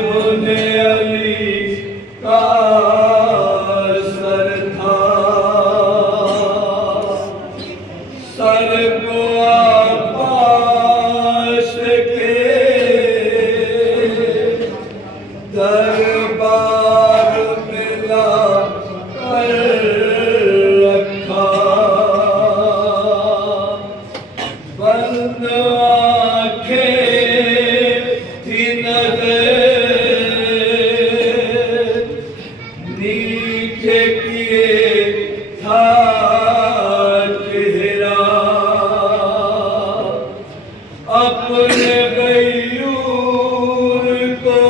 बुने अली का सर था, सर को आपाश के दरबार में ला कर रखा। बंद आँखें थी नज़र, नीचे किए था चेहरा, अपने गयूर को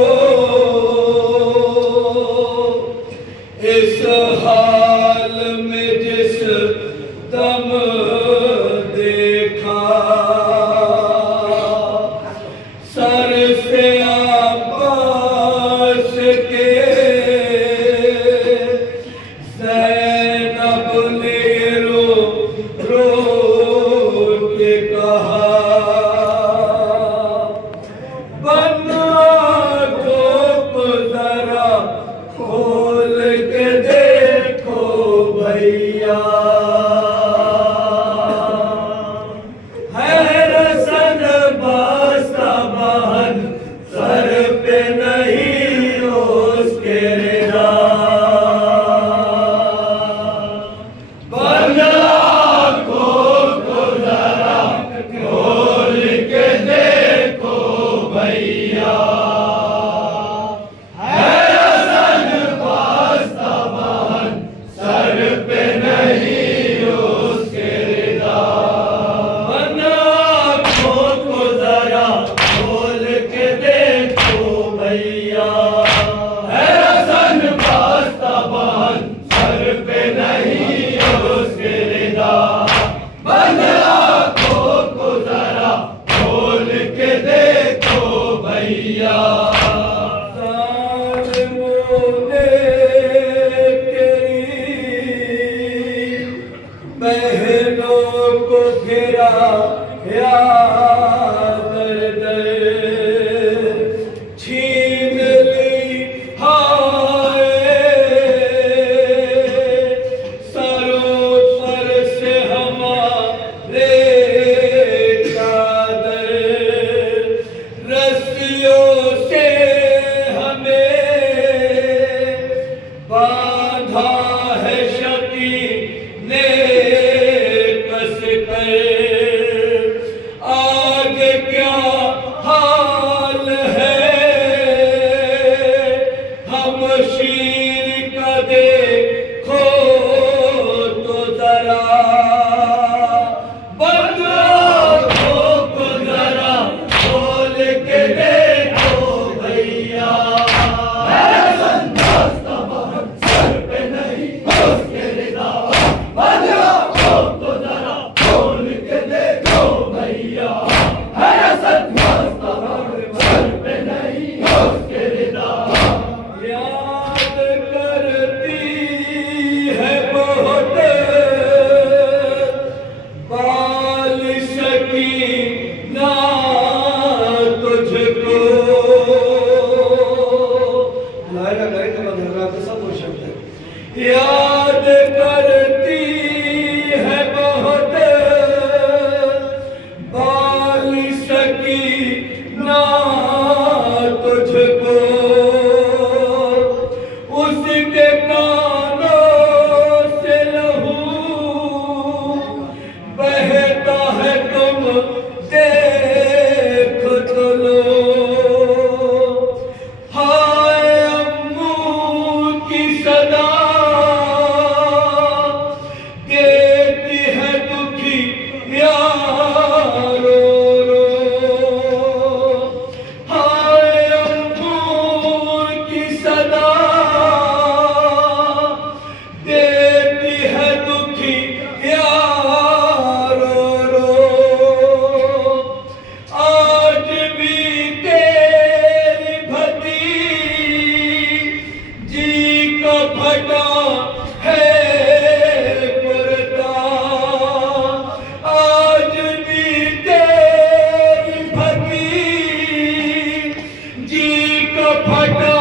का फटा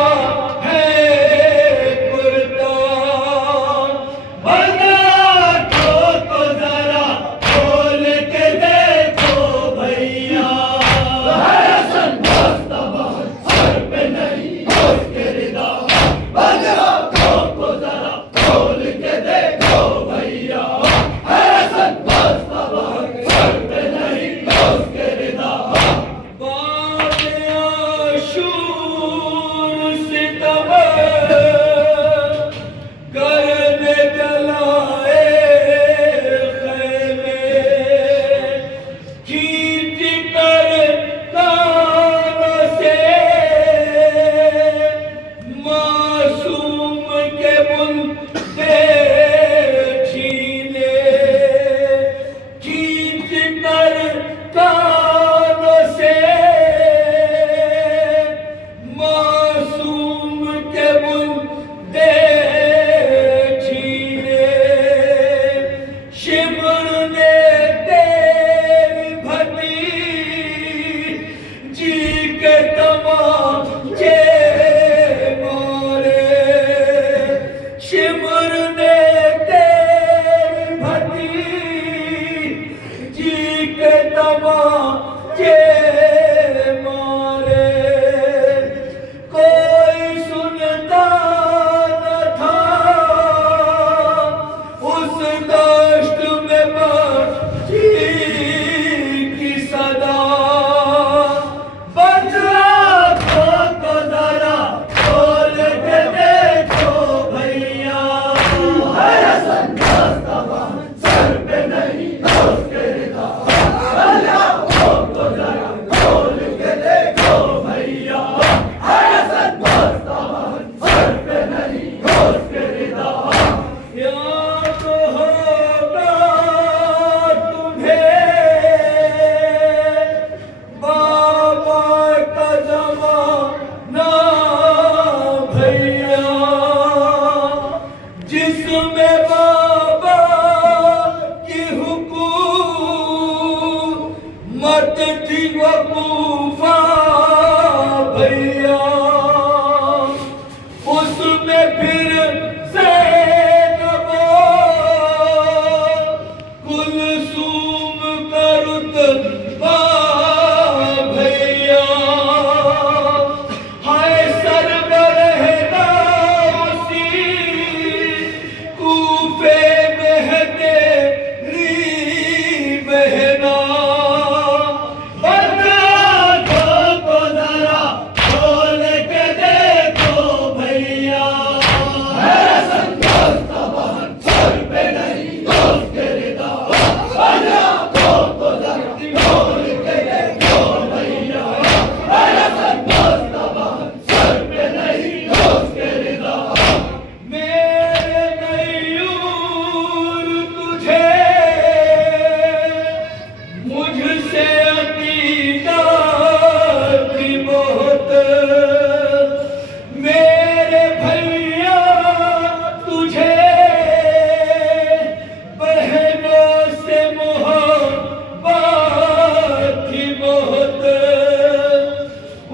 है कुर्ता, बना तो जरा खोल के देखो भैया। हसन मुस्तफा सर पे नहीं उसके रिदा, बना तो जरा खोल के देखो भैया। हसन मुस्तफा सर पे नहीं उसके रिदा, करने जलाए खैमे, खींच कर तारों से मासूम के मुल्के छीने, खींच कर तारों से मासूम के मुल्के जिसमें बाबा की हुकूमत थी वकूफा भैया, उसमें फिर ज़ैनब कुलसूम का रुतबा भैया। हाय सरबराह कूफे में है तेरी बहना, बना को जरा खोल के देखो भैया। हसन मुस्तफा सर पे नहीं उसके रिदा, बना को जरा खोल के देखो भैया। हसन मुस्तफा सर पे नहीं उसके रिदा, मुझसे अकीदा थी बहुत, मेरे भैया तुझे बहनों से मोहब्बत थी बहुत।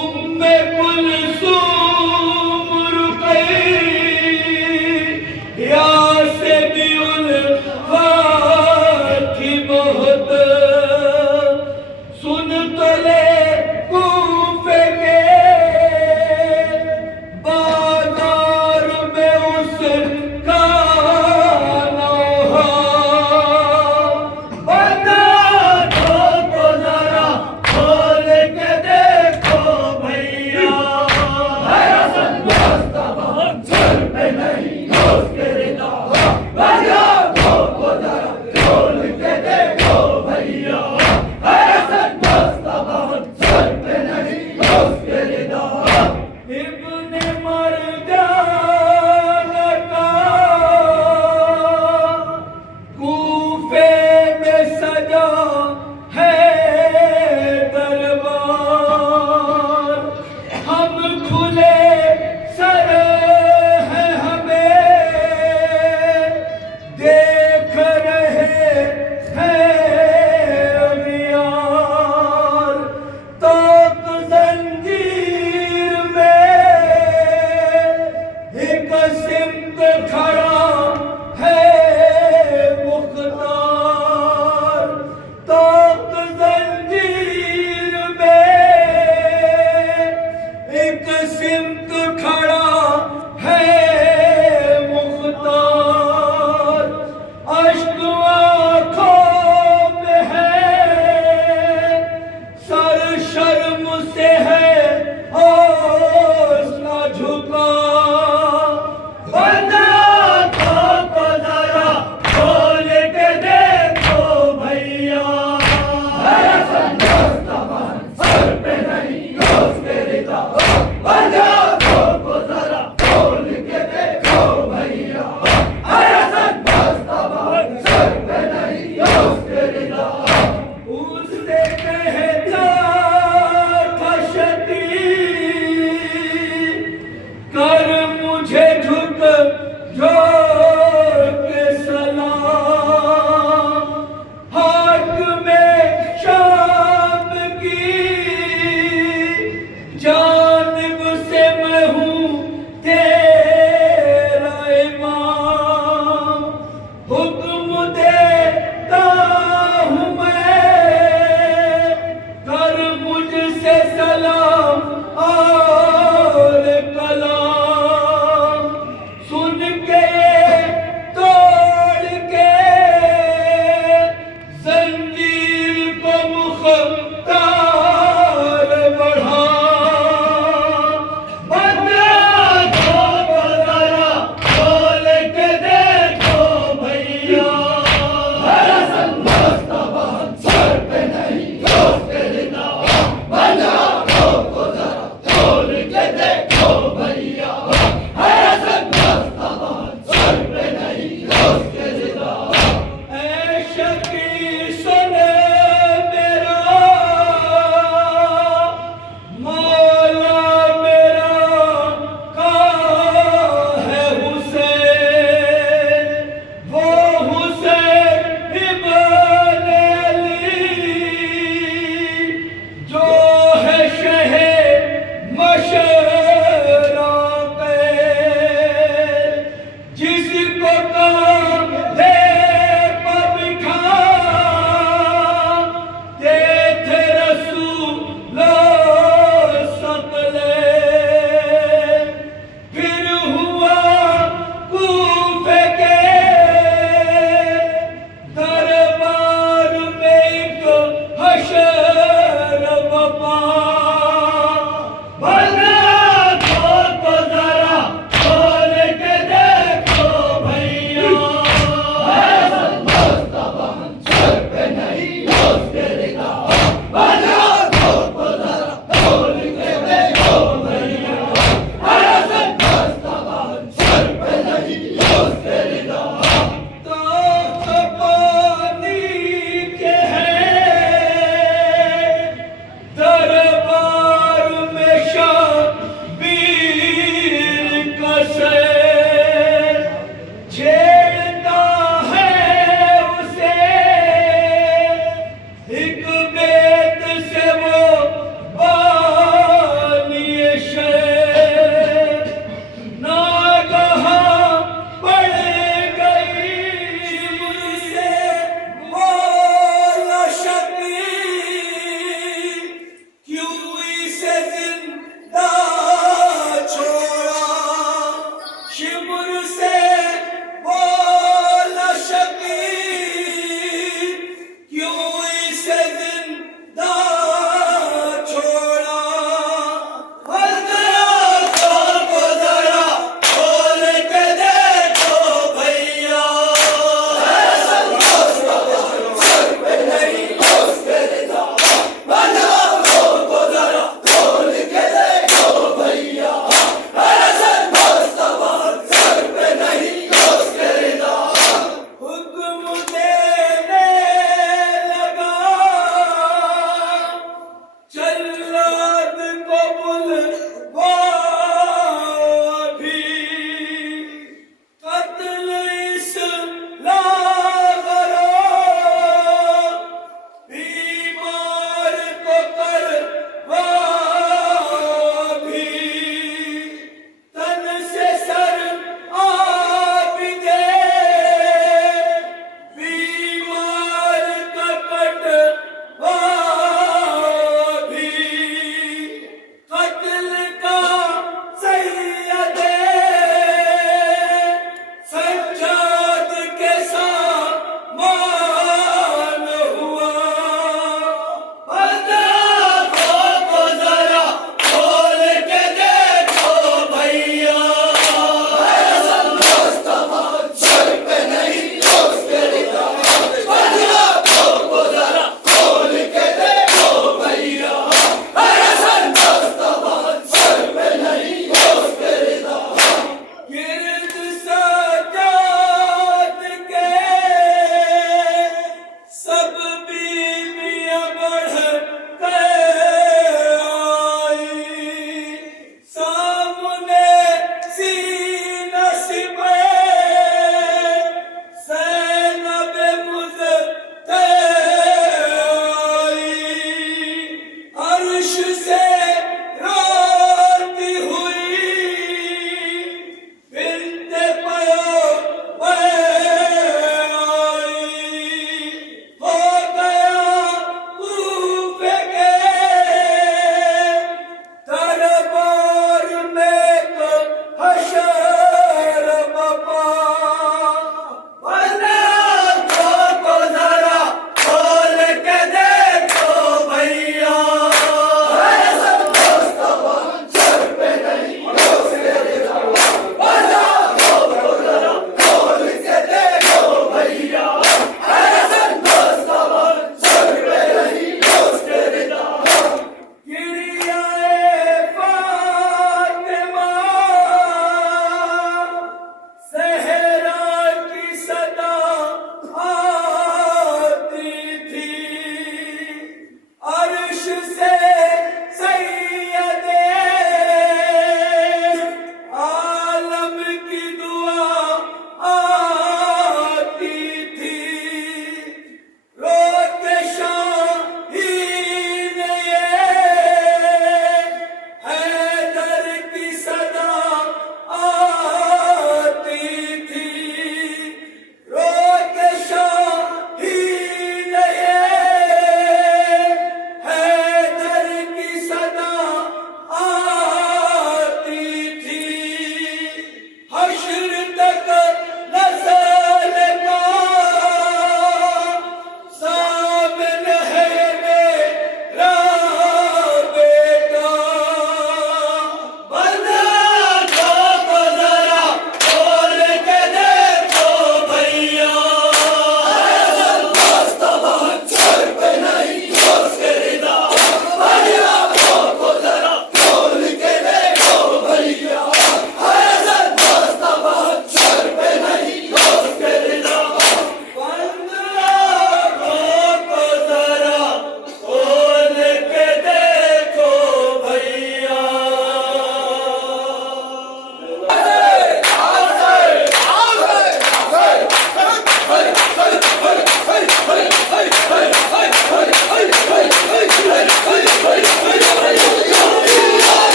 उम्मे कुलसूम रुक़ैया से भी उल्फत थी बहुत। सुन तो ले कूफे के बाजार में उसका नौहा, बना को जरा खोल के देखो भैया। हसन मुस्तफा सर पे नहीं उसके रिदा, बना को जरा खोल के देखो भैया। इब्ने मरजान का कूफे में सजा है दरबार, हम खुले सर हैं हमें देख रहे हैं अगियार, तो जंजीर में सिमत खड़े